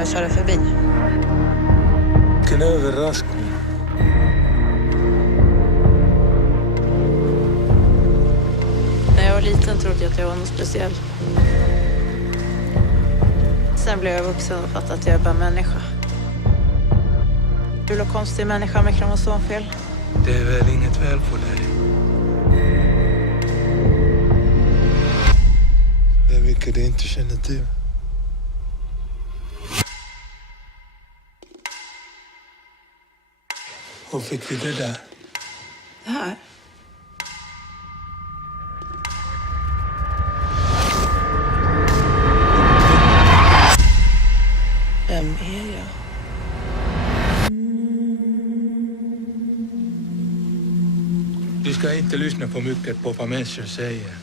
bara köra förbi. Vilken överraskning. När jag var liten trodde jag att jag var något speciell. Sen blev jag vuxen och fattade att jag är bara människa. Du är en konstig människa med kromosomfel. Det är väl inget fel på dig? Det är mycket du inte känner till. Hur fick vi det där? Det här? Vem är jag? Du ska inte lyssna för mycket på vad människor säger.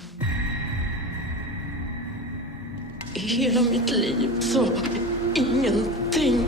I hela mitt liv så var det ingenting.